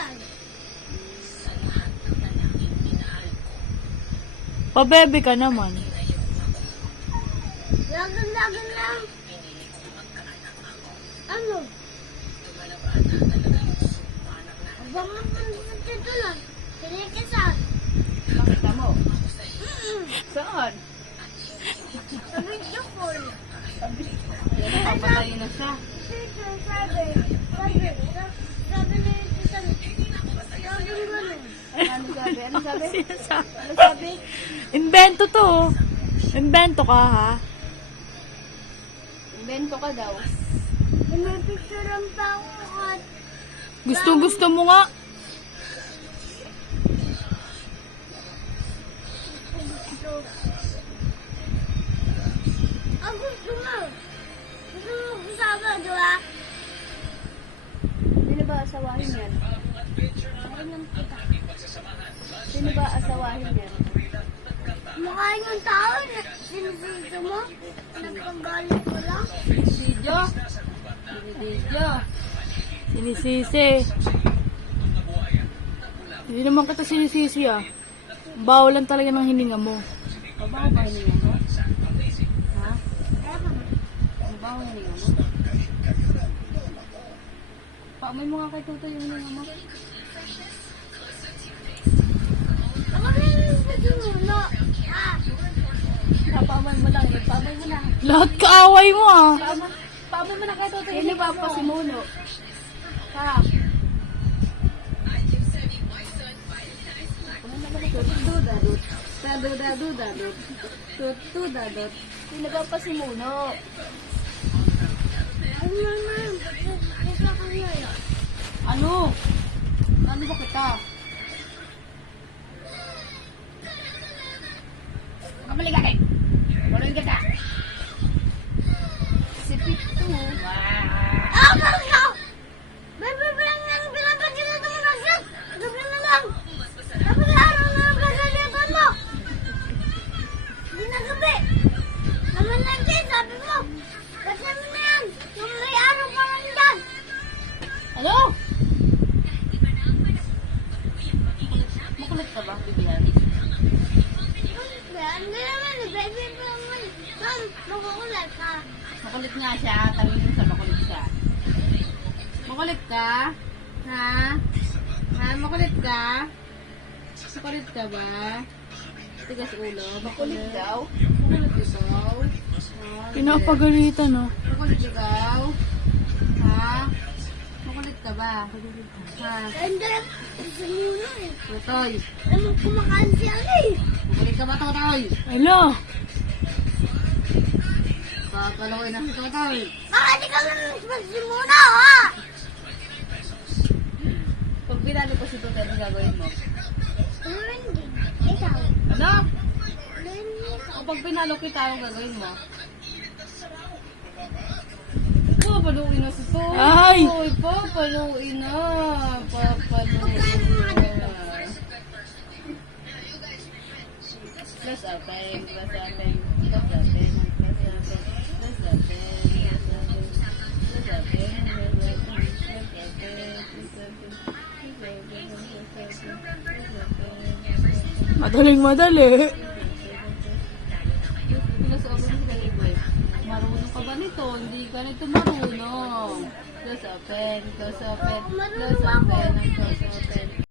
lang. Pabebe ka naman. Lagan lang. Ano? Abangan mo dito lang. Kinikisan. Makita mo. Saan? Sa video call. Yan, papatayin na siya. Sabi na ito sabi gano'n. Ano sabi? Ano sabi? Sinasabi. Ano sabi? Invento to. Invento ka, ha? Invento ka daw. May picture ang tao at Gusto mo nga. gusto. Ang gusto mo. Gusto mo kasama, di ba? Sino ba asawahin yan? Sino ba asawahin yan? Mukha yung tao na sinisito mo. Nagpagalit mo lang. Video? Video? Sinisisi. Hindi naman kita sinisisi, ah. Bawal lang talaga ng hininga mo. Mabaho ba hininga mo? Ha? Mabaho hininga mo? Paamoy mo nga kay Toto yung hininga mo. Ako na yung pagsuno. Ah, Paamoy mo lang. Paamoy mo lang. Lahat kaaway mo, ah. Paamoy mo na kay Toto yung hininga mo. Pasimuno. Ha? Tutudadot. Sino ba pasimuno? ano naman. Gusto ko yun. Ano? Ano ba kita? Kamaligatin! Walang kita! Si Pito. Ah, bangga! Bebe, bilang lang, bilang pa sila tumunagsak. Gabi na lang. Tapos araw na ang pagkalitan mo. Hindi na gabi. Naman lang din, sabi mo. Kasi mo na yan. Yung may araw pa lang dyan. Ano? Makulit ka ba, Bibian? Hindi naman, baby pa naman. Ma'am, makukulat ka. Makulit nga siya. Tanongin mo sa makulit siya. Makulit ka? Ha? Ha? Makulit ka? Makulit ka ba? Tigas ulo. Makulit daw? Makulit ikaw? Ha? Pinapagalitan, ah. Makulit ikaw? Ha? Makulit ka ba? Ha? Hindi, gusto mo na eh. Totoy. Alam mo, kumakain siya eh. Makulit ka ba, Totoy? Ala. Papaluin na si Totoy. Bakit ikaw lang magsimuna, ha? Pag pinalo ko si Totoy, ano gagawin mo? Hindi. Ikaw. Ano? Hindi. O pag pinalo kita, ano gagawin mo? Papaluin na si Totoy. Ay! Papaluin na. Papaluin na. Plus open, plus open, plus open, plus open, plus open, plus open, Madaling-madali. Marunong ka ba nito? Hindi ka nito marunong. Plus open, plus open, plus open, plus open.